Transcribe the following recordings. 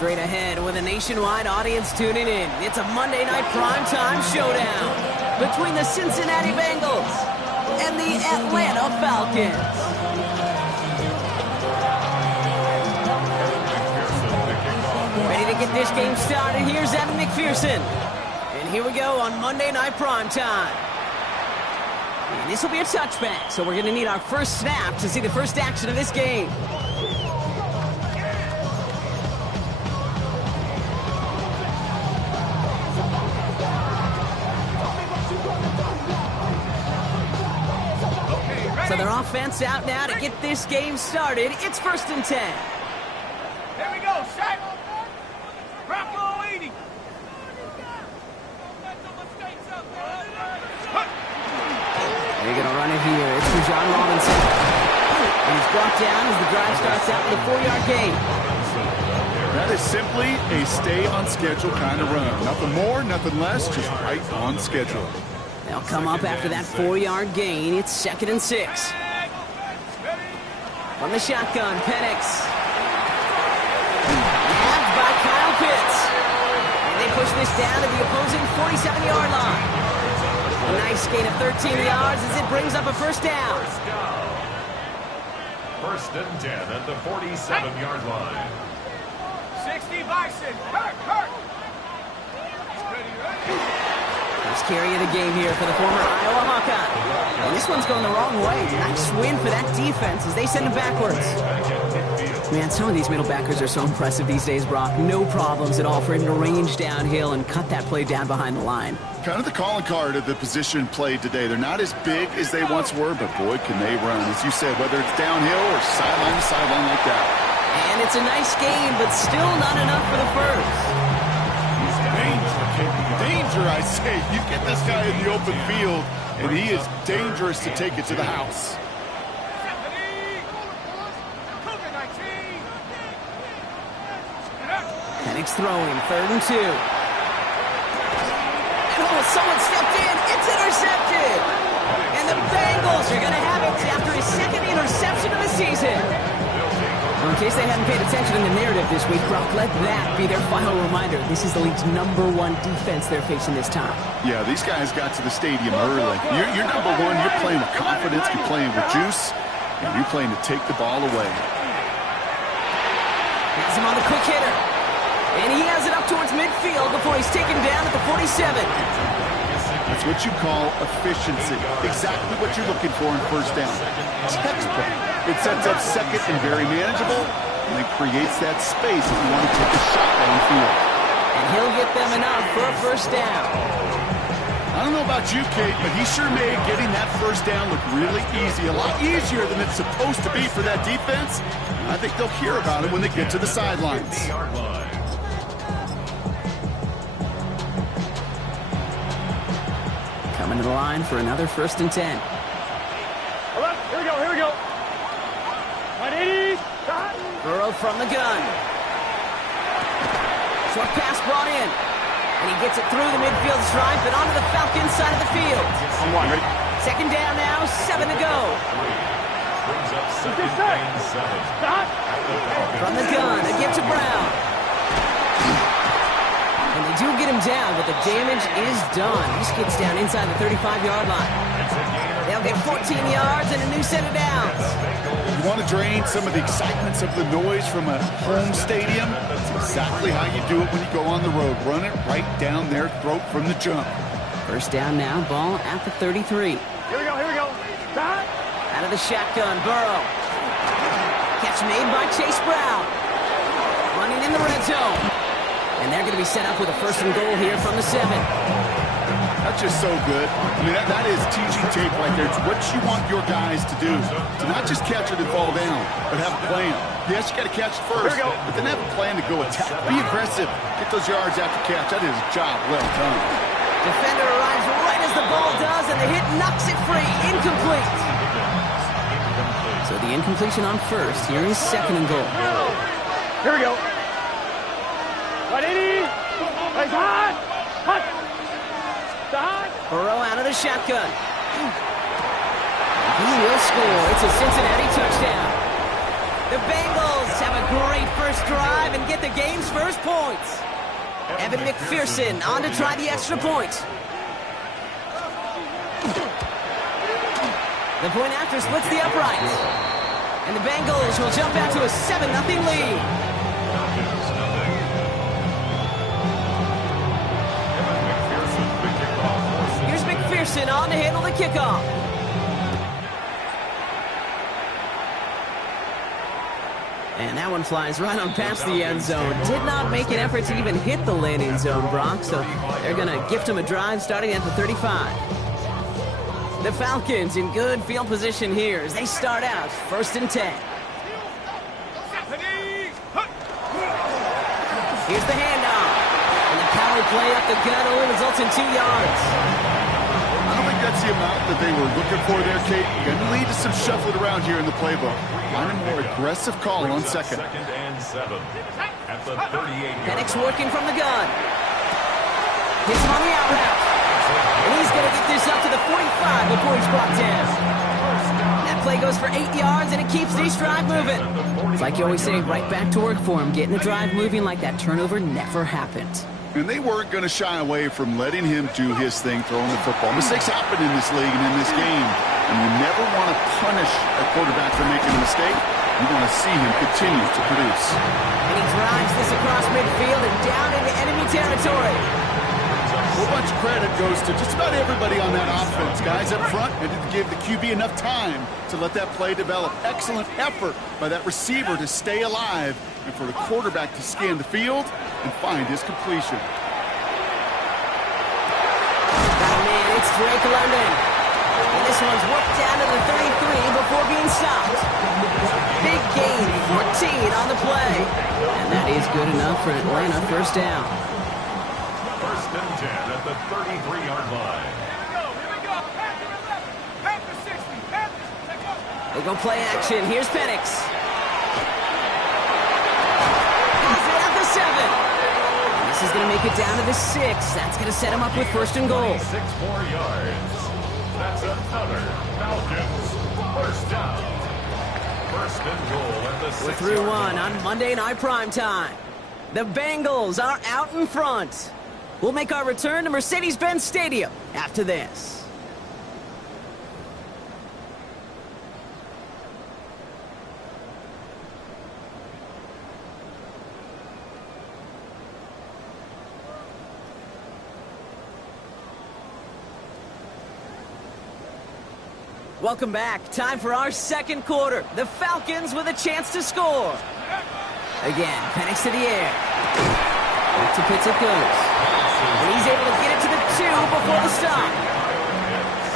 Straight ahead with a nationwide audience tuning in. It's a Monday night primetime showdown between the Cincinnati Bengals and the Atlanta Falcons. Ready to get this game started. Here's Evan McPherson. And here we go on Monday night primetime. And this will be a touchback, so we're going to need our first snap to see the first action of this game. So their offense out now to get this game started. It's 1st and 10. Here we go, Shaq. Rocco 80. They're going to run it here. It's for John Robinson. And he's brought down as the drive starts out with a 4-yard gain. That is simply a stay-on-schedule kind of run. Nothing more, nothing less, just right on schedule. They'll come up after that 4-yard gain. It's 2nd and 6. From the shotgun, Penix. Nabbed by Kyle Pitts. And they push this down to the opposing 47-yard line. A nice gain of 13 yards as it brings up a first down. 1st and 10 at the 47-yard line. 60 Bison. Hurt. First carry of the game here for the former Iowa Hawkeye. And this one's going the wrong way. Nice win for that defense as they send it backwards. Man, some of these middle backers are so impressive these days, Brock. No problems at all for him to range downhill and cut that play down behind the line. Kind of the calling card of the position played today. They're not as big as they once were, but boy, can they run. As you said, whether it's downhill or sideline to sideline like that. And it's a nice game, but still not enough for the first. Danger, I say. You get this guy in the open field, and he is dangerous to take it to the house. Penix throwing, 3rd and 2. Oh, someone stepped in. It's intercepted. And the Bengals are going to have it after his 2nd interception of the season. Well, in case they hadn't paid attention in the narrative this week, Brock, let that be their final reminder. This is the league's #1 defense they're facing this time. Yeah, these guys got to the stadium early. You're number one. You're playing with confidence. You're playing with juice. And you're playing to take the ball away. He's him on the quick hitter. And he has it up towards midfield before he's taken down at the 47. That's what you call efficiency. Exactly what you're looking for in first down. Textbook. It sets up 2nd and very manageable, and it creates that space if you want to take a shot downfield. And he'll get them enough for a first down. I don't know about you, Kate, but he sure made getting that first down look really easy. A lot easier than it's supposed to be for that defense. I think they'll hear about it when they get to the sidelines. Coming to the line for another 1st and 10. All right, here we go. 180. Burrow from the gun. Short pass brought in. And he gets it through the midfield stripe and onto the Falcons side of the field. On 1, ready? 2nd down now, 7 to go. Brings up 2nd and 7. From the gun, again to Brown. And they do get him down, but the damage is done. He skids down inside the 35-yard line. They'll get 14 yards and a new set of downs. You want to drain some of the excitements of the noise from a home stadium? That's exactly how you do it when you go on the road. Run it right down their throat from the jump. First down now, ball at the 33. Here we go. Stop. Out of the shotgun, Burrow. Catch made by Chase Brown. Running in the red zone. And they're going to be set up with a 1st and goal here from the 7. That's just so good. I mean, that is teaching tape right there. It's what you want your guys to do. To not just catch it and fall down, but have a plan. Yes, you got to catch it first, but then have a plan to go attack. Be aggressive. Get those yards after catch. That is a job well done. Defender arrives right as the ball does, and the hit knocks it free. Incomplete. So the incompletion on 1st. Here is 2nd and goal. Here we go. 180. Hot. Burrow out of the shotgun. He will score. It's a Cincinnati touchdown. The Bengals have a great first drive and get the game's first points. Evan McPherson on to try the extra point. The point after splits the uprights. And the Bengals will jump out to a 7-0 lead. Here's McPherson on to handle the kickoff. And that one flies right on past the end zone. Did not make an effort to even hit the landing zone, Brock. So they're going to gift him a drive starting at the 35. The Falcons in good field position here as they start out 1st and 10. Here's the handoff. And the power play up the gut only results in 2 yards. I don't think that's the amount that they were looking for there, Kate. Going to lead to some shuffling around here in the playbook. Find a more aggressive call on second. 2nd and 7 at the 38. Penix working from the gun. Hits him on the out route. And he's going to get this up to the 45 before he's brought down. That play goes for 8 yards, and it keeps this drive moving. It's like you always say, right back to work for him, getting the drive moving like that turnover never happened. And they weren't going to shy away from letting him do his thing throwing the football. Mistakes happen in this league and in this game. And you never want to punish a quarterback for making a mistake. You want to see him continue to produce. And he drives this across midfield and down into enemy territory. So much credit goes to just about everybody on that offense. Guys up front had to give the QB enough time to let that play develop. Excellent effort by that receiver to stay alive and for the quarterback to scan the field and find his completion. Oh, man, it's Drake London. And this one's worked down to the 33 before being stopped. Big gain, 14 on the play. And that is good enough for Atlanta. 1st down. 1st and 10 at the 33-yard line. They go play action. Here's Penix. Has it at the 7. And this is going to make it down to the 6. That's going to set him up with 1st and goal. 6 more yards. That's another Falcons 1st down. 1st and goal at the 6. We're through one on Monday Night Primetime. The Bengals are out in front. We'll make our return to Mercedes-Benz Stadium after this. Welcome back. Time for our 2nd quarter. The Falcons with a chance to score. Again, Penix to the air. Back to Pitts it goes. And he's able to get it to the 2 before the stop.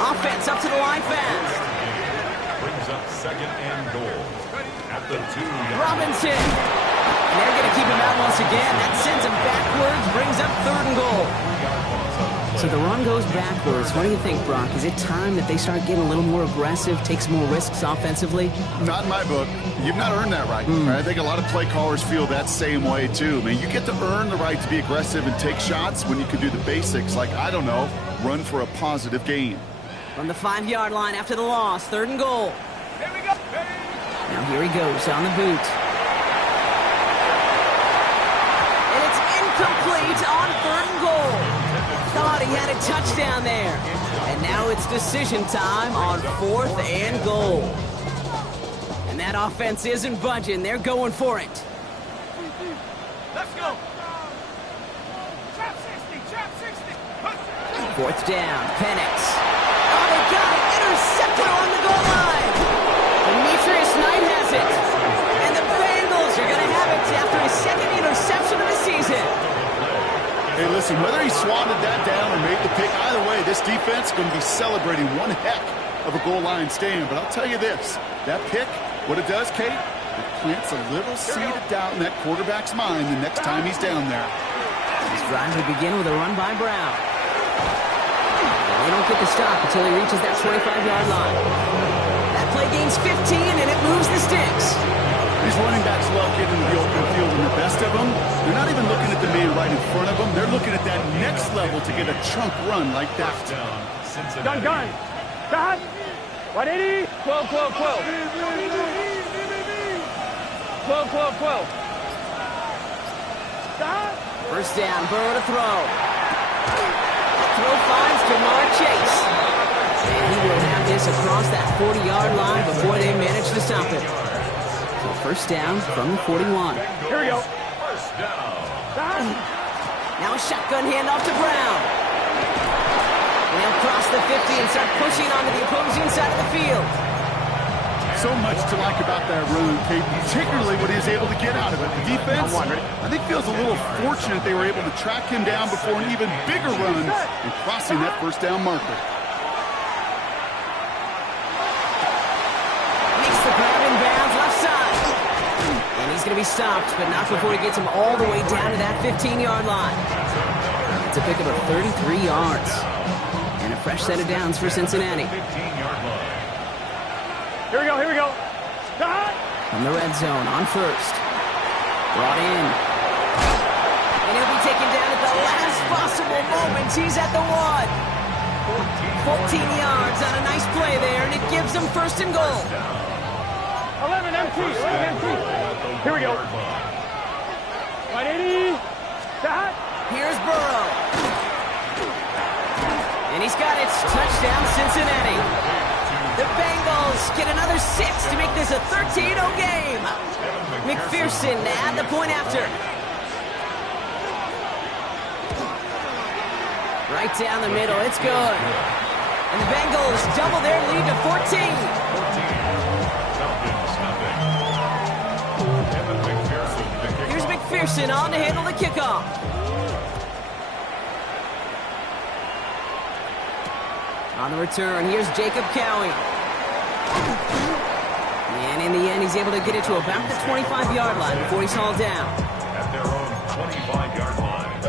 Offense up to the line fast. Brings up 2nd and goal at the 2. Robinson. And they're going to keep him out once again. That sends him backwards, brings up 3rd and goal. So the run goes backwards. What do you think, Brock? Is it time that they start getting a little more aggressive, take some more risks offensively? Not in my book. You've not earned that right. I think a lot of play callers feel that same way, too. I mean, you get to earn the right to be aggressive and take shots when you can do the basics, like, I don't know, run for a positive gain. From the 5-yard line after the loss, 3rd and goal. Here we go. Now here he goes on the boot. And it's incomplete on 3rd and goal. Thought he had a touchdown there. And now it's decision time on 4th and goal. And that offense isn't budging. They're going for it. Let's go. Trap 60. 4th down, Penix. Oh, they got it. Intercepted on the goal line. Demetrius Knight has it. And the Bengals are going to have it after his 2nd interception of the season. Hey, listen, whether he swatted that down or made the pick, either way, this defense is going to be celebrating one heck of a goal line stand. But I'll tell you this, that pick, what it does, Kate, it plants a little seed of doubt in that quarterback's mind the next time he's down there. This drive will begin with a run by Brown. They don't get the stop until he reaches that 25-yard line. That play gains 15, and it moves the sticks. These running backs love getting into the open field, and the best of them, they're not even looking at the man right in front of them. They're looking at that next level to get a chunk run like that. Gun. Stop. 180. 12. 12, 12, 12. First down, Burrow to throw. Throw finds Jamar Chase. And he will have this across that 40-yard line before they manage to stop it. So first down from the 41. Here we go. First down. Now a shotgun handoff to Brown. And he'll cross the 50 and start pushing onto the opposing side of the field. So much to like about that run, Kate, particularly what he was able to get out of it. The defense, I think, feels a little fortunate they were able to track him down before an even bigger run and crossing that first down marker. Makes the grab in bounds left side. And he's going to be stopped, but not before he gets him all the way down to that 15-yard line. It's a pickup of 33 yards. And a fresh set of downs for Cincinnati. 15-yard line. Here we go, here we go. From the red zone on first. Brought in. And he'll be taken down at the last possible moment. He's at the 1. 14 yards on a nice play there, and it gives them first and goal. 11 MT, 11 MT. Here we go. 180. Here's Burrow. And he's got it. Touchdown, Cincinnati. The Bengals get another 6 to make this a 13-0 game. McPherson to add the point after. Right down the middle. It's good. And the Bengals double their lead to 14. Here's McPherson on to handle the kickoff. On the return, here's Jacob Cowie. And in the end, he's able to get it to about the 25-yard line before he's hauled down. At their own 25-yard line.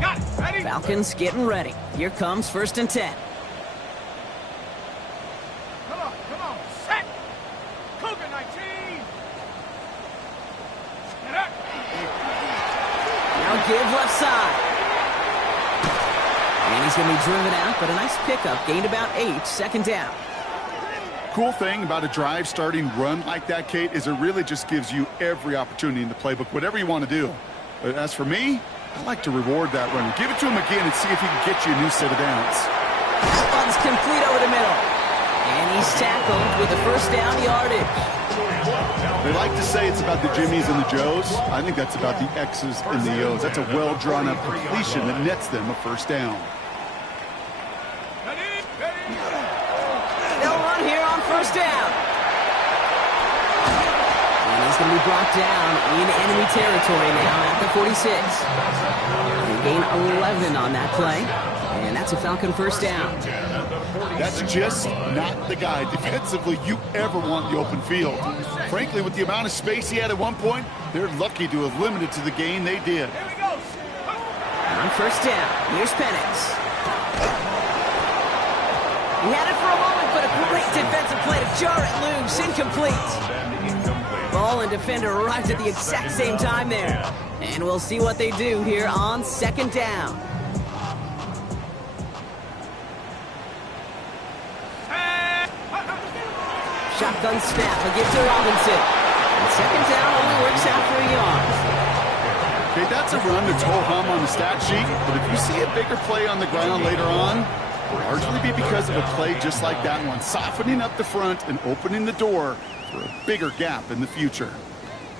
Got it, ready? Falcons getting ready. Here comes first and 10. Come on, set. Cougar 19. Get up. Now give left side. And he's going to be driven out, but a nice pickup. Gained about 8, second down. Cool thing about a drive starting run like that, Kate, is it really just gives you every opportunity in the playbook, whatever you want to do. But as for me, I like to reward that run. Give it to him again and see if he can get you a new set of downs. That one's complete over the middle. And he's tackled with the first down yardage. They like to say it's about the Jimmies and the Joes. I think that's about the X's and the O's. That's a well-drawn-up completion that nets them a first down. They'll run here on first down. And he's going to be brought down in enemy territory now at the 46. They gain 11 on that play. And that's a Falcon first down. That's just not the guy defensively you ever want in the open field. Frankly, with the amount of space he had at one point, they're lucky to have limited to the gain they did. Here we go. On first down, here's Penix. He had it for a moment, but a great defensive play to jar it loose. Incomplete. Ball and defender arrived at the exact same time there. And we'll see what they do here on second down. Shotgun snap, a give to Robinson. And second down only works out for a yard. Okay, that's a run that's ho-hum on the stat sheet, but if you see a bigger play on the ground later on, it'll largely be because of a play just like that one, softening up the front and opening the door for a bigger gap in the future.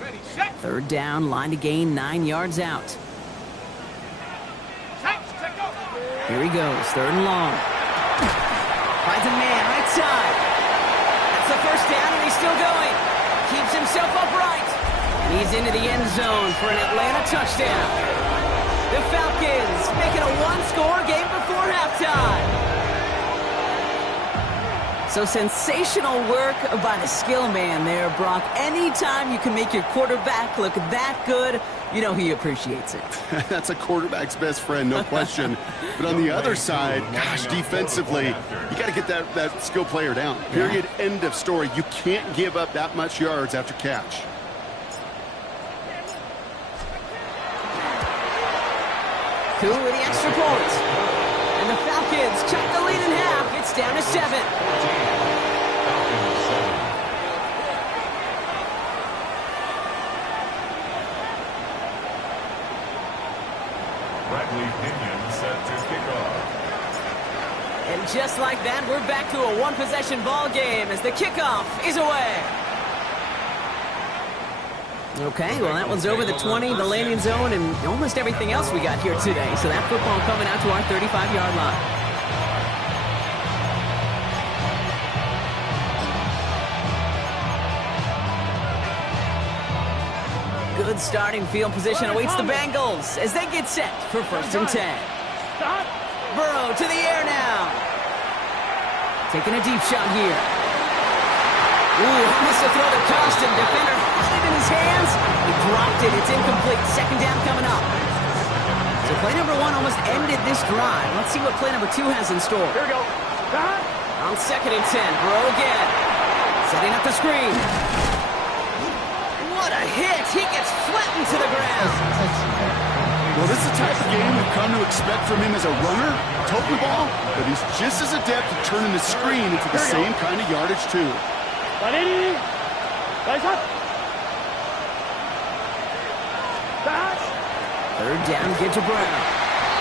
Ready, set. Third down, line to gain 9 yards out. Set, go. Here he goes, third and long. Finds a man, right side. That's the first down, and he's still going. Keeps himself upright. And he's into the end zone for an Atlanta touchdown. The Falcons making a one-score game before halftime. So sensational work by the skill man there, Brock. Anytime you can make your quarterback look that good, you know he appreciates it. That's a quarterback's best friend, no question. But on the other side, gosh, defensively, you got to get that skill player down. Period, end of story. You can't give up that much yards after catch. Coup with the extra point. And the Falcons check the lead in half. It's It's down to 7. And just like that, we're back to a one-possession ball game as the kickoff is away. Okay, well, that one's over the 20, the landing zone, and almost everything else we got here today. So that football coming out to our 35-yard line. Good starting field position awaits the Bengals as they get set for 1st and 10. Burrow to the air now. Taking a deep shot here. Ooh, he missed a throw that cost him. Defender had it in his hands. He dropped it. It's incomplete. 2nd down coming up. So play number 1 almost ended this drive. Let's see what play number 2 has in store. Here we go. On 2nd and 10. Burrow again. Setting up the screen. What a hit. He gets flattened to the ground. Well, this is the type of game we've come to expect from him as a runner, toting the ball, but he's just as adept at turning the screen into the same kind of yardage, too. 3rd down, get to Brown.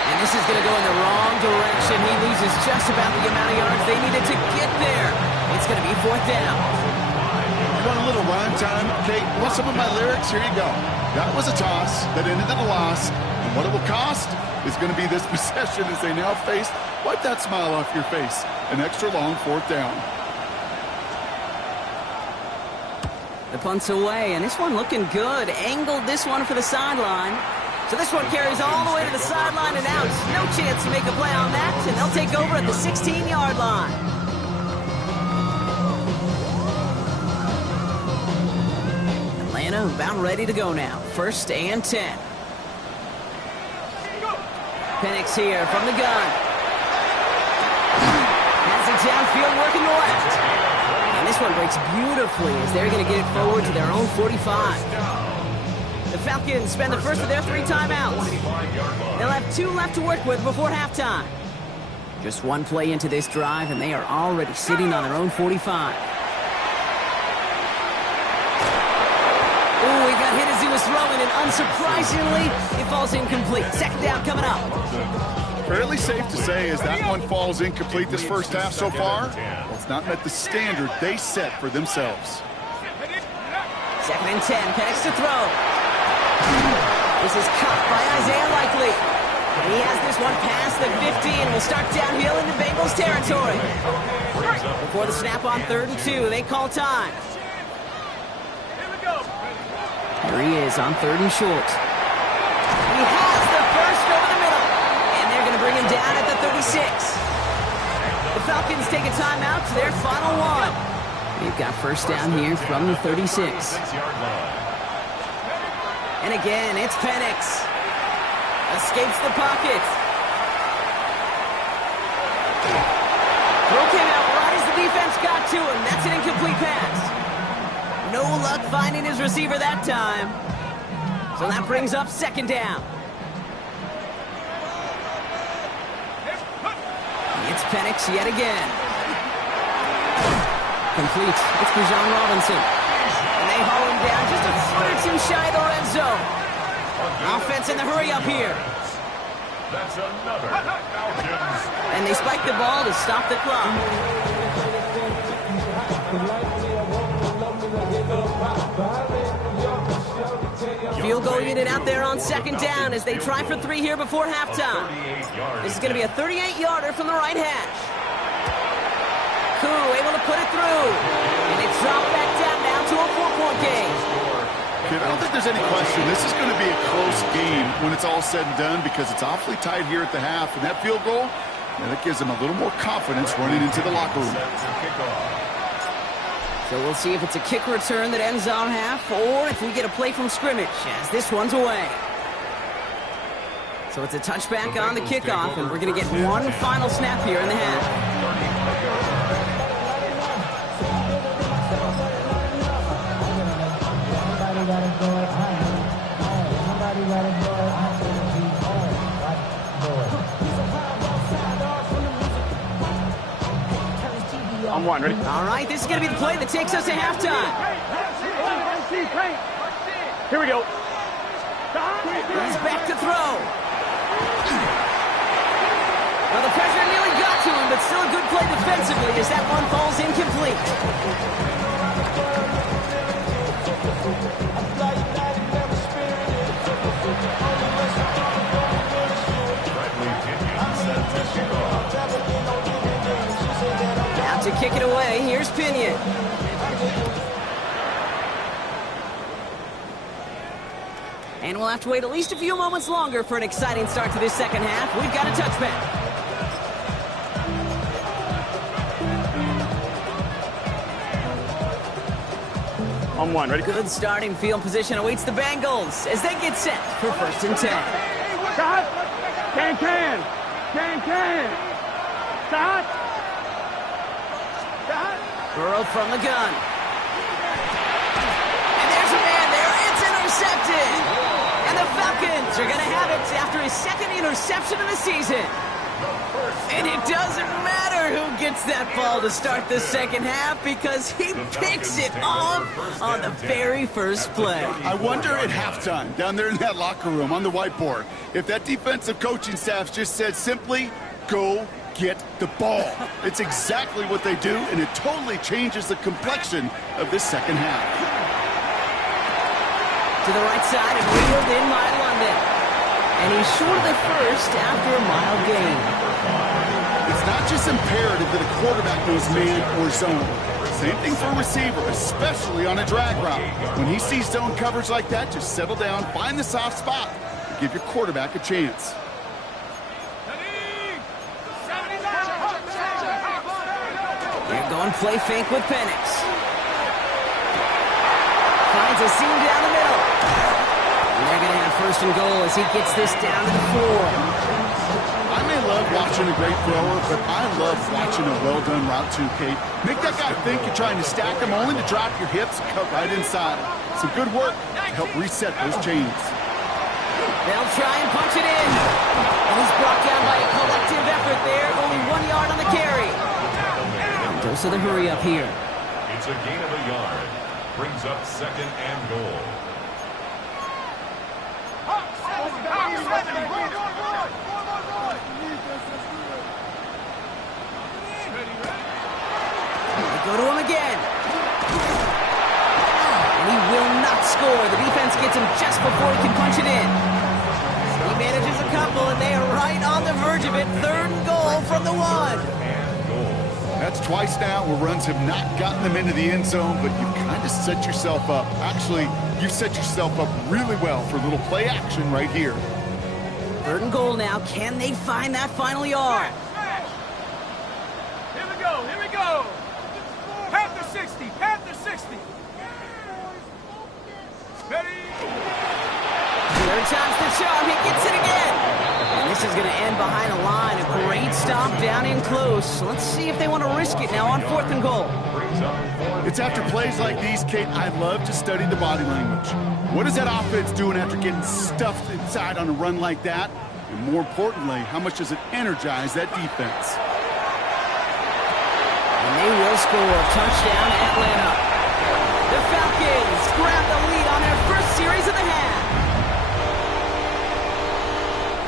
And this is going to go in the wrong direction. He loses just about the amount of yards they needed to get there. It's going to be 4th down. You want a little rhyme time? Okay, want some of my lyrics? Here you go. That was a toss that ended in a loss. And what it will cost is going to be this possession as they now face, wipe that smile off your face, an extra long 4th down. The punt's away, and this one looking good. Angled this one for the sideline. So this one carries all the way to the sideline and out. No chance to make a play on that, and they'll take over at the 16-yard line. Atlanta about ready to go now. 1st and 10. Penix here from the gun. Has it downfield, working the left. And this one breaks beautifully as they're going to get it forward to their own 45. The Falcons spend the first of their 3 timeouts. They'll have 2 left to work with before halftime. Just 1 play into this drive, and they are already sitting on their own 45. Oh, he got hit as he was throwing, and unsurprisingly, it falls incomplete. 2nd down coming up. Fairly safe to say as that one falls incomplete this first half so far, it's not met the standard they set for themselves. 2nd and 10, Penix to throw. This is caught by Isaiah Likely. And he has this one past the 50 and will start downhill into Bengals territory. Before the snap on 3rd and 2, they call time. Here he is on 3rd and short. He has the first over the middle. And they're going to bring him down at the 36. The Falcons take a timeout to their final 1. They've got 1st down here from the 36. And again, it's Penix. Escapes the pocket. Throw came out right as the defense got to him. That's an incomplete pass. No luck finding his receiver that time. So that brings up 2nd down. It's Penix yet again. Complete. It's Bijan Robinson. And they haul him down just a foot or 2 shy of the red zone. Offense in the hurry up here. That's another Falcons. And they spike the ball to stop the clock. Field goal unit out there on 2nd down as they try for 3 here before halftime. This is going to be a 38-yarder from the right hash. Koo able to put it through. And it's dropped back down now to a 4-point game. I don't think there's any question. This is going to be a close game when it's all said and done because it's awfully tight here at the half. And that field goal, that gives them a little more confidence running into the locker room. So we'll see if it's a kick return that ends our half or if we get a play from scrimmage as this one's away. So it's a touchback on the kickoff, and we're going to get one final snap here in the half. one, ready? All right, this is going to be the play that takes us to halftime. Here we go. He's back to throw. Well, the pressure nearly got to him, but still a good play defensively as that one falls incomplete. Now to kick it away, here's Pinion. And we'll have to wait at least a few moments longer for an exciting start to this second half. We've got a touchback. On one, ready? Good starting field position awaits the Bengals as they get set for 1st and 10. Shot! Can! Shot! Burrow from the gun. And there's a man there. It's intercepted. And the Falcons are going to have it after his second interception of the season. And it doesn't matter who gets that ball to start the second half because he picks it off on the very first play. I wonder at halftime, down there in that locker room on the whiteboard, if that defensive coaching staff just said simply, go get the ball. It's exactly what they do, and it totally changes the complexion of this second half. To the right side and reeled in by London. And he's short of the first after a mile gain. It's not just imperative that a quarterback knows man or zone. Same thing for a receiver, especially on a drag route. When he sees zone coverage like that, just settle down, find the soft spot, and give your quarterback a chance. They're going play fake with Penix. Finds a seam down the middle. And they're going to have 1st and goal as he gets this down to the 4. I may love watching a great thrower, but I love watching a well-done route too, Kate. Make that guy think you're trying to stack him only to drop your hips and cut right inside. Some good work to help reset those chains. They'll try and punch it in. And he's brought down by a collective effort there. Only 1 yard on the carry. And dose of the hurry up here. It's a gain of a yard. Brings up 2nd and goal. Go to him again. And he will not score. The defense gets him just before he can punch it in. He manages a couple, and they are right on the verge of it. 3rd and goal from the 1. That's twice now where runs have not gotten them into the end zone, but you've kind of set yourself up. Actually, you set yourself up really well for a little play action right here. 3rd and goal now. Can they find that final yard? Here we go. Panther 60. Ready? 3rd time's the charm. He gets it again. And this is going to end behind a line. A great stop down in close. Let's see if they want to risk it now on 4th and goal. It's after plays like these, Kate, I love to study the body language. What is that offense doing after getting stuffed inside on a run like that? And more importantly, how much does it energize that defense? And they will score. Touchdown, Atlanta. The Falcons grab the lead on their first series of the half.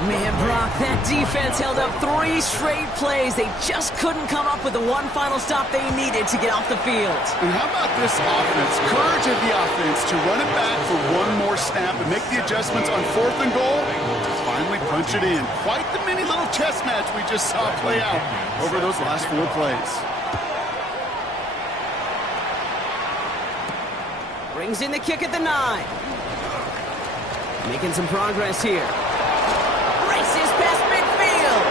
Man, Brock, that defense held up 3 straight plays. They just couldn't come up with the one final stop they needed to get off the field. And how about this offense? Courage of the offense to run it back for one more snap and make the adjustments on 4th and goal to finally punch it in. Quite the mini little chess match we just saw play out over those last 4 plays. Brings in the kick at the 9. Making some progress here. Races past midfield.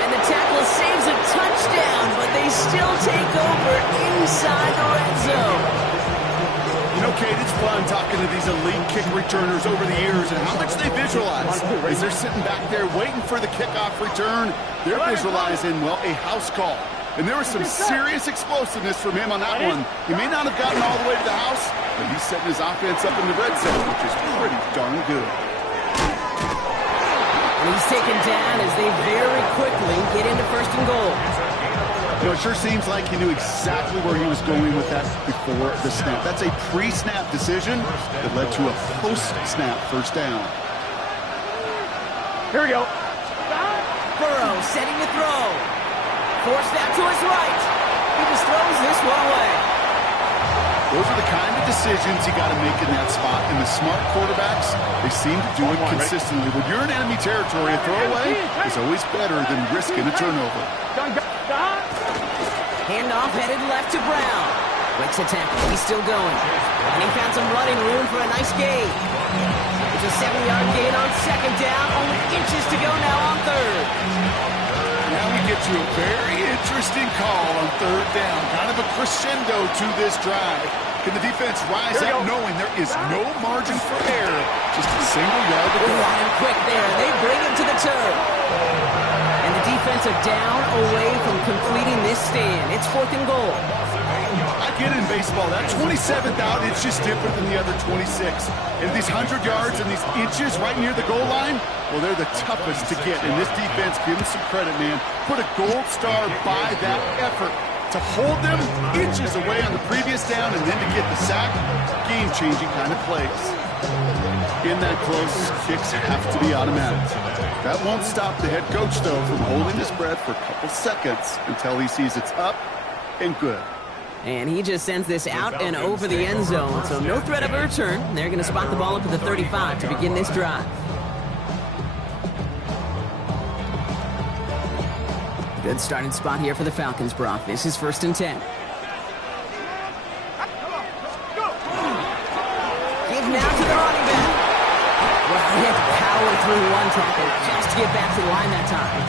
And the tackle saves a touchdown, but they still take over inside the red zone. You know, Kate, it's fun talking to these elite kick returners over the years and how much they visualize. As they're sitting back there waiting for the kickoff return, they're visualizing, well, a house call. And there was some serious explosiveness from him on that one. He may not have gotten all the way to the house, but he's setting his offense up in the red zone, which is pretty darn good. And he's taken down as they very quickly get into 1st and goal. You know, it sure seems like he knew exactly where he was going with that before the snap. That's a pre-snap decision that led to a post-snap first down. Here we go. Burrow setting to throw. Forced out to his right. He just throws this one away. Those are the kind of decisions you got to make in that spot. And the smart quarterbacks, they seem to do it consistently. When you're in enemy territory, a throwaway is always better than risking a turnover. Handoff headed left to Brown. Breaks a tackle. He's still going. And he found some running room for a nice gain. It's a 7-yard gain on second down. Only inches to go now on third. Now we get to a very interesting call on third down. Kind of a crescendo to this drive. Can the defense rise up knowing there is no margin for error? Just a single yard to go. And quick there. They bring him to the turf. And the defensive down away from completing this stand. It's 4th and goal. I get it in baseball. That 27th out, it's just different than the other 26. And these 100 yards and these inches right near the goal line, well, they're the toughest to get. And this defense, give them some credit, man. Put a gold star by that effort. To hold them inches away on the previous down and then to get the sack, game-changing kind of plays. In that close, kicks have to be automatic. That won't stop the head coach, though, from holding his breath for a couple seconds until he sees it's up and good. And he just sends this out and over the end zone, so no threat of a return. They're going to spot the ball up at the 35 to begin this drive. Good starting spot here for the Falcons, Brock. This is 1st and 10. Give now to the running back. Well, he had to power through one tackle just to get back to the line that time.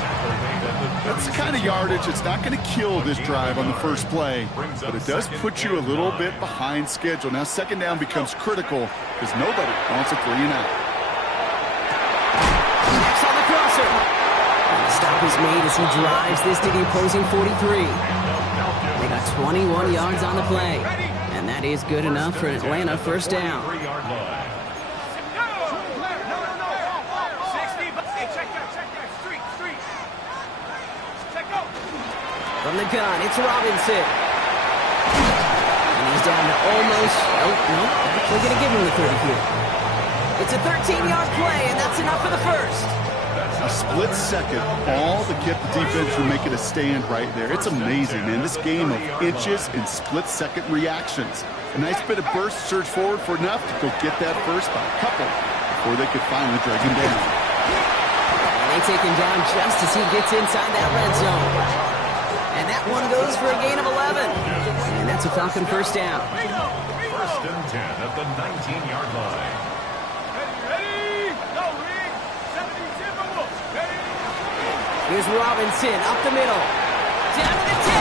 That's the kind of yardage that's not going to kill this drive on the first play, but it does put you a little bit behind schedule. Now, second down becomes critical because nobody wants a 3-and-out. Next on the crosser. The stop is made as he drives this to the opposing 43. They got 21 yards on the play, and that is good enough for an Atlanta first down. From the gun, it's Robinson. And he's down to almost, nope, actually going to give him the 30 here. It's a 13-yard play, and that's enough for the first. A split second, all to get the defense from making a stand right there. It's amazing, man. This game of inches and split-second reactions. A nice bit of burst, surge forward for enough to go get that first by a couple before they could finally drag him down. And they take him down just as he gets inside that red zone. And that one goes for a gain of 11. And that's a Falcon first down. 1st and 10 at the 19-yard line. Here's Robinson up the middle. Down to the 10.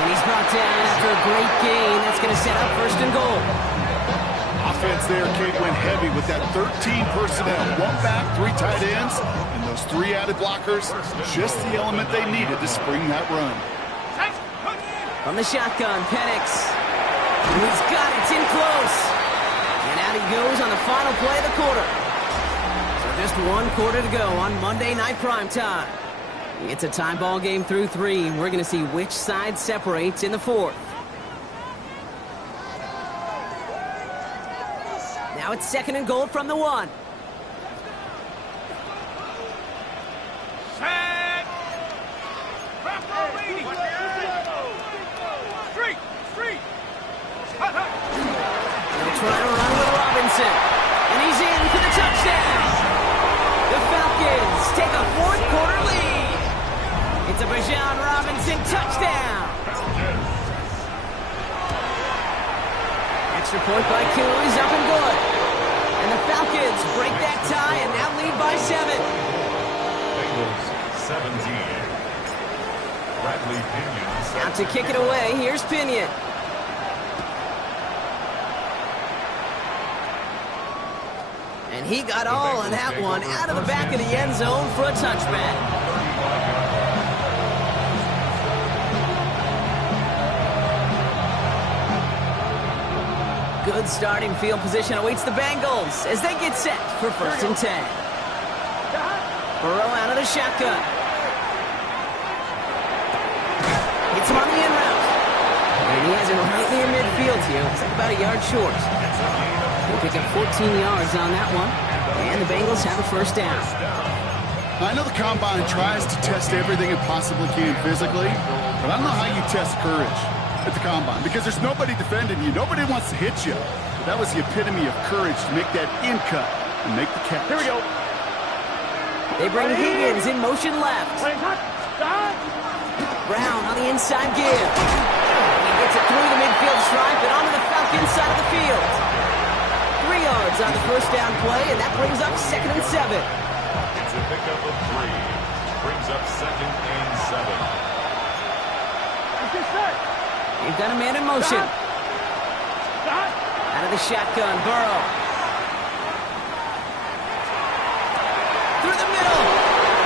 And he's brought down after a great gain. That's going to set up 1st and goal. Offense there, Kate, went heavy with that 13 personnel. 1 back, 3 tight ends, and those 3 added blockers. Just the element they needed to spring that run. From the shotgun, Penix. And he's got it. It's in close. And out he goes on the final play of the quarter. So just 1 quarter to go on Monday Night Primetime. It's a tie ball game through 3. We're going to see which side separates in the 4th. Now it's 2nd and goal from the 1. Set. Street. They'll try to run with Robinson. And he's in for the touchdown. The Falcons take a 4th quarter lead. It's a Bijan Robinson touchdown. Extra point by Kittle. He's up and good. And the Falcons break that tie and now lead by 7. Bengals 17. Bradley Pinion. Out to kick it away. Here's Pinion. And he got all on that one out of the back of the end zone for a touchback. Good starting field position awaits the Bengals as they get set for 1st and 10. Burrow out of the shotgun. he has it right near midfield here. It's like about a yard short. He'll pick up 14 yards on that one. And the Bengals have a first down. I know the Combine tries to test everything it possibly can physically, but I don't know how you test courage at the Combine because there's nobody defending you. Nobody wants to hit you. But that was the epitome of courage to make that in cut and make the catch. Here we go. They bring Higgins in motion left. Brown on the inside give. He gets it through the midfield stripe and onto the Falcons side of the field. 3 yards on the first down play, and that brings up 2nd and 7. It's a pickup of 3. Brings up 2nd and 7. They've got a man in motion. Out of the shotgun, Burrow. Through the middle.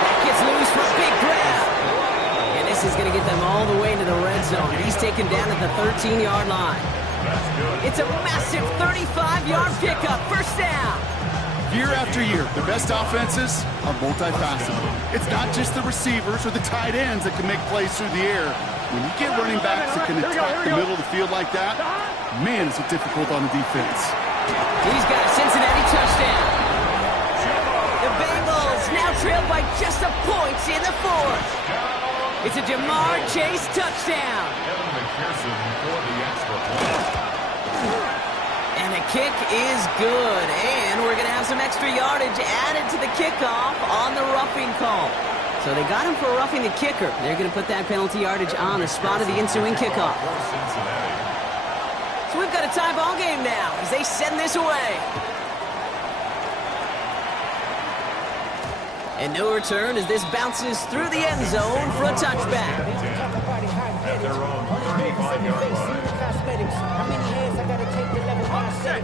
That gets loose for a big grab. And this is going to get them all the way into the red zone. He's taken down at the 13-yard line. It's a massive 35-yard pickup. First down. Year after year, the best offenses are multifaceted. It's not just the receivers or the tight ends that can make plays through the air. When you get running backs that can attack the middle of the field like that, man, is it difficult on the defense. He's got a Cincinnati touchdown. The Bengals now trail by just a point in the 4th. It's a Jamar Chase touchdown. Evan McPherson for the extra point. And the kick is good. And we're going to have some extra yardage added to the kickoff on the roughing call. So they got him for roughing the kicker. They're going to put that penalty yardage on the spot of the ensuing kickoff. So we've got a tie ball game now as they send this away. And no return as this bounces through the end zone for a touchback. At their own 35-yard line.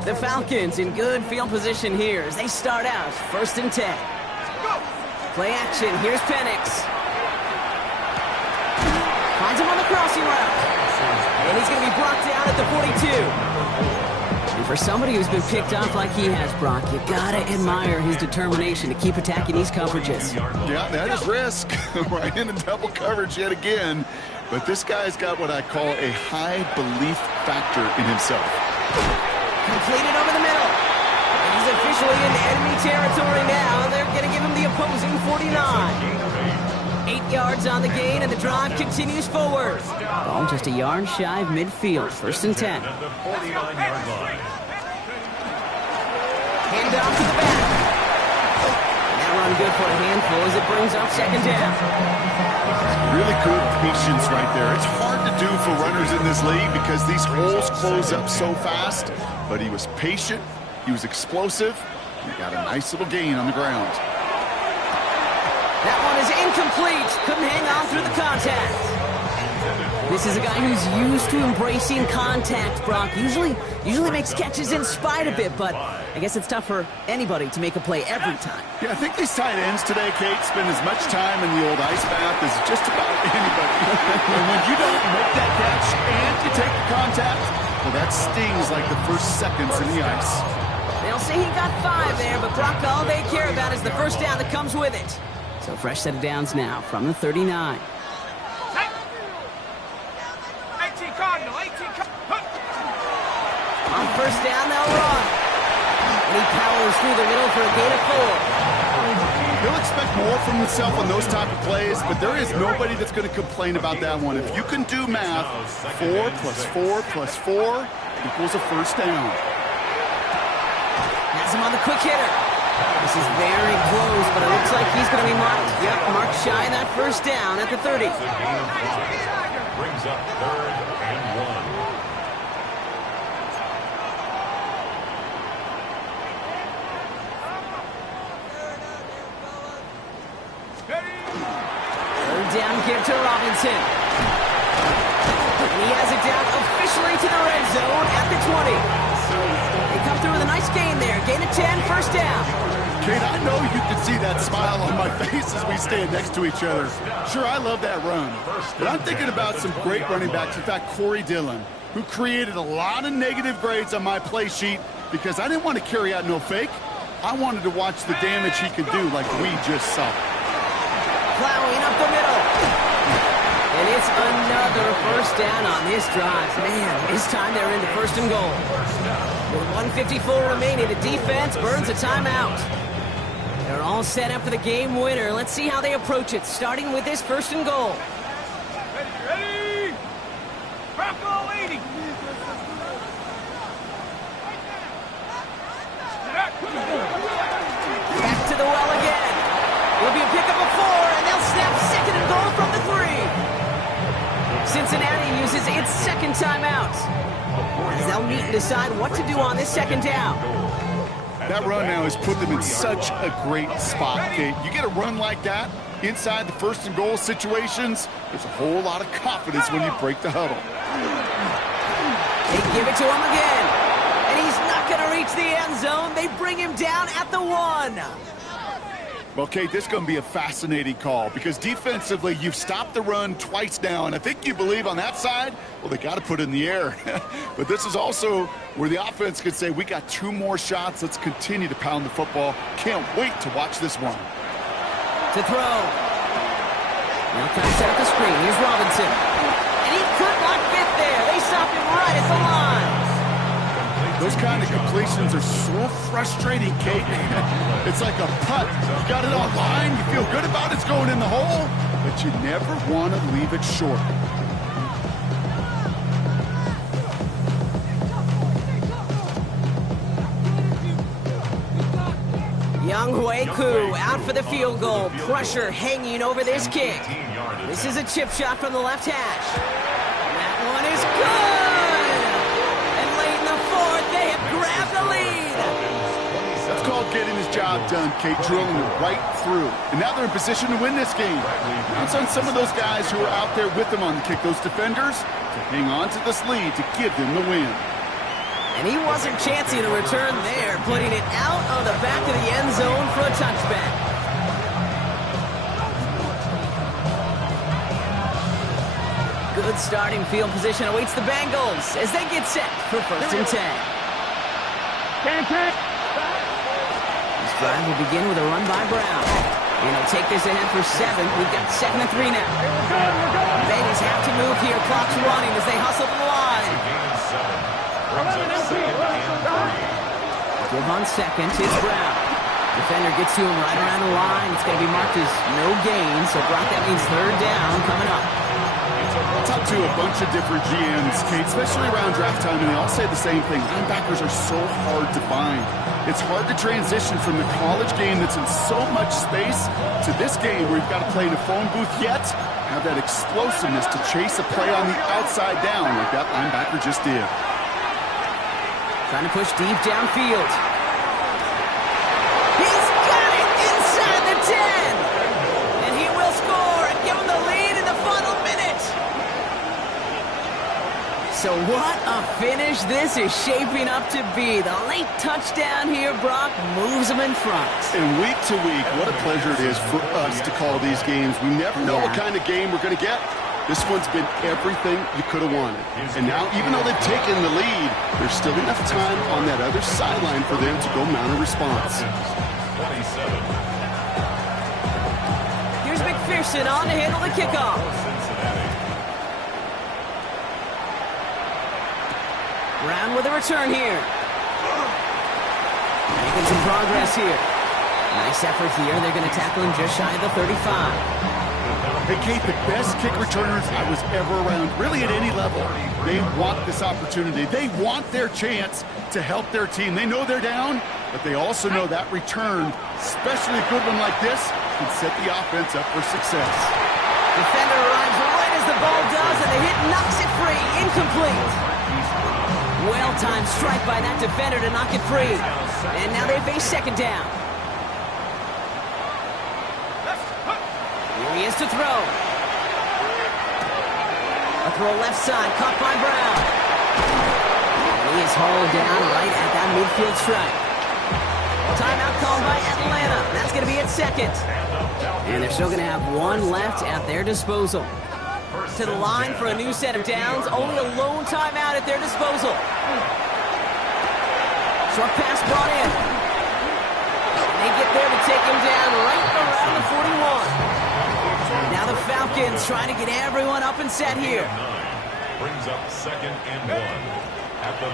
The Falcons in good field position here as they start out 1st and 10. Play action. Here's Penix. Finds him on the crossing route. And he's going to be brought down at the 42. And for somebody who's been picked off like he has, Brock, you got to admire his determination to keep attacking these coverages. Yeah, that is risk. Right into double coverage yet again. But this guy's got what I call a high belief factor in himself. Completed over the middle. He's officially in enemy territory now. They're going to give him the opposing 49. 8 yards on the gain, and the drive continues forward. Ball just a yard shy of midfield. 1st and 10. At the 49-yard line. Hand off to the back. And that run good for a handful as it brings up 2nd down. Really good patience right there. It's hard to do for runners in this league because these holes close up so fast. But he was patient. He was explosive. He got a nice little gain on the ground. That one is incomplete. Couldn't hang on through the contact. This is a guy who's used to embracing contact, Brock. Usually makes catches in spite of it, but I guess it's tough for anybody to make a play every time. Yeah, I think these tight ends today, Kate, spend as much time in the old ice bath as just about anybody. And when you don't make that catch and you take the contact, well, that stings like the first seconds in the ice. They'll say he got 5 there, but Brock, all they care about is the first down that comes with it. So fresh set of downs now from the 39. On first down, they'll run. And he powers through the middle for a gain of 4. He'll expect more from himself on those type of plays, but there is nobody that's going to complain about that one. If you can do math, 4 plus 4 plus 4 equals a first down. Has him on the quick hitter. This is very close, but it looks like he's going to be marked. Yep, marked shy of that first down at the 30. Brings up 3rd and 1. Down give to Robinson. And he has it down officially to the red zone at the 20. They come through with a nice gain there. Gain of 10, first down. Kate, I know you can see that smile on my face as we stand next to each other. Sure, I love that run. But I'm thinking about some great running backs. In fact, Corey Dillon, who created a lot of negative grades on my play sheet because I didn't want to carry out no fake. I wanted to watch the damage he could do like we just saw. Plowing up the middle. And And it's another first down on this drive. Man, this time they're into first and goal. With 1:54 remaining, the defense burns a timeout. They're all set up for the game winner. Let's see how they approach it, starting with this first and goal. Ready? Bronco 80. Back to the well again. It'll be a pickup of 4, and they'll snap second and goal from the 3. Cincinnati uses its second timeout, as they'll meet and decide what to do on this second down. That run now has put them in such a great spot, Kate. You get a run like that inside the first and goal situations, there's a whole lot of confidence when you break the huddle. They give it to him again, and he's not going to reach the end zone. They bring him down at the 1. Well, Kate, this is going to be a fascinating call because defensively, you've stopped the run twice now, and I think you believe on that side, well, they got to put it in the air. But this is also where the offense could say, we got 2 more shots. Let's continue to pound the football. Can't wait to watch this one. To throw. Now trying to set up the screen. Here's Robinson. And he could not fit there. They stopped him right at the line. Those kind of completions are so frustrating, Kate. It's like a putt. You got it on line. You feel good about it's going in the hole, but you never want to leave it short. Young Hui-Koo out for the field goal. Pressure hanging over this kick. This is a chip shot from the left hash. That one is good! And late in the 4th, they have grabbed the lead. That's called getting his job done, Kate, drilling it right through. And now they're in position to win this game. It's on some of those guys who are out there with them on the kick, those defenders, to hang on to this lead to give them the win. And he wasn't chancing a return there, putting it out on the back of the end zone for a touchback. Good starting field position awaits the Bengals as they get set for first and 10. This drive will begin with a run by Brown. And he'll take this ahead for 7. We've got 2nd and 3 now. Bengals have to move here. Clock's running as they hustle to the line. Give on 2nd, it's Brown. Defender gets to him right around the line. It's going to be marked as no gain, so Brock, that means 3rd down coming up. Talk to a bunch of different GMs, Kate, especially around draft time, and they all say the same thing. Linebackers are so hard to find. It's hard to transition from the college game that's in so much space to this game where you've got to play in a phone booth, yet have that explosiveness to chase a play on the outside down like that linebacker just did. Trying to push deep downfield. He's got it inside the 10. And he will score and give him the lead in the final minute. So what a finish this is shaping up to be. The late touchdown here, Brock, moves him in front. And week to week, what a pleasure it is for us to call these games. We never know what kind of game we're going to get. This one's been everything you could have wanted. And now, even though they've taken the lead, there's still enough time on that other sideline for them to go mount a response. Here's McPherson on to handle the kickoff. Brown with a return here. Making some progress here. Nice effort here. They're going to tackle him just shy of the 35. Hey, Kate, the best kick returners I was ever around, really at any level, they want this opportunity. They want their chance to help their team. They know they're down, but they also know that return, especially a good one like this, can set the offense up for success. Defender arrives right as the ball does, and the hit knocks it free. Incomplete. Well-timed strike by that defender to knock it free. And now they face 2nd down. Here he is to throw. A throw left side, caught by Brown. And he is hauled down right at that midfield strike. Timeout called by Atlanta. That's going to be at 2nd. And they're still going to have 1 left at their disposal. To the line for a new set of downs. Only a lone timeout at their disposal. Short pass brought in. And they get there to take him down right around the 41. Now Now the Falcons trying to get everyone up and set here. Brings up 2nd and 1.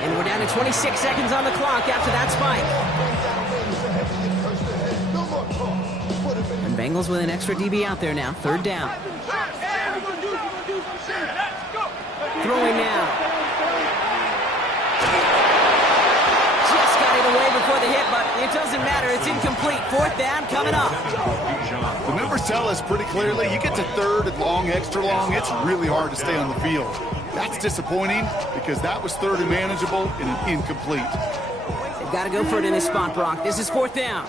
And we're down to 26 seconds on the clock after that spike. And Bengals with an extra DB out there now. 3rd down. Throwing now. Just got it away before the hit, but it doesn't matter. It's incomplete. 4th down coming up. The numbers tell us pretty clearly, you get to 3rd and long, extra long, it's really hard to stay on the field. That's disappointing because that was 3rd and manageable and an incomplete. They've got to go for it in this spot, Brock. This is 4th down.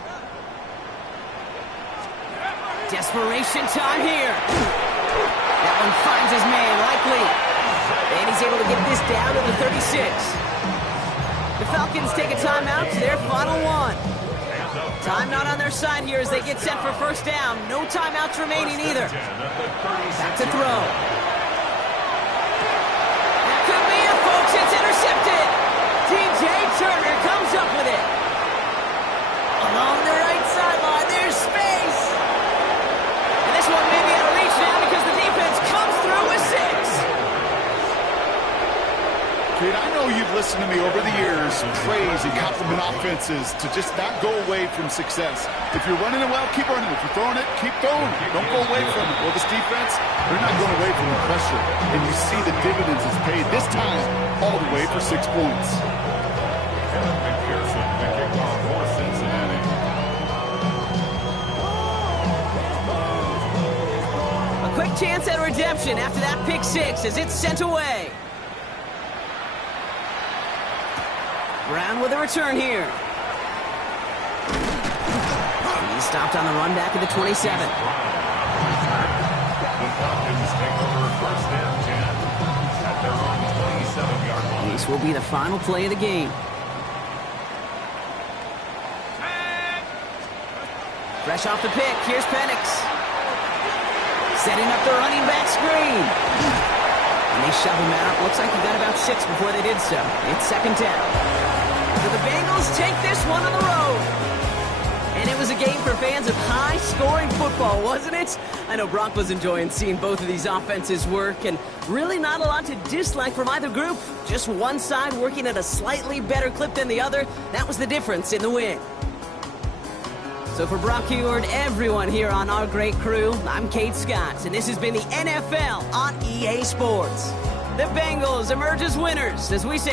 Desperation time here. That one finds his man, likely. And he's able to get this down to the 36. The Falcons take a timeout to their final one. Time not on their side here as they get set for 1st down. No timeouts remaining either. Back to throw. That could be it, folks. It's intercepted. DJ Turner comes up with it. Along the right sideline, there's space. And this one may be out of reach now because the defense comes through with 6. Kid, I know you've listened to me over the years praise and compliment offenses to just not go away from success. If you're running it well, keep running it. If you're throwing it, keep throwing it. Don't go away from it. Well, this defense, they're not going away from the pressure. And you see the dividends is paid this time all the way for 6 points. Kevin McPherson, the kickoff for Cincinnati. A quick chance at redemption after that pick 6 as it's sent away. Brown with a return here. He's stopped on the run back at the 27. The Falcons take over 1st and 10 at their own 27-yard line. This will be the final play of the game. Fresh off the pick, here's Penix. Setting up the running back screen. And they shove him out. Looks like he got about 6 before they did so. It's 2nd down. So the Bengals take this one on the road. And it was a game for fans of high-scoring football, wasn't it? I know Brock was enjoying seeing both of these offenses work, and really not a lot to dislike from either group. Just one side working at a slightly better clip than the other. That was the difference in the win. So for Brock Huard, everyone here on our great crew, I'm Kate Scott, and this has been the NFL on EA Sports. The Bengals emerge as winners as we say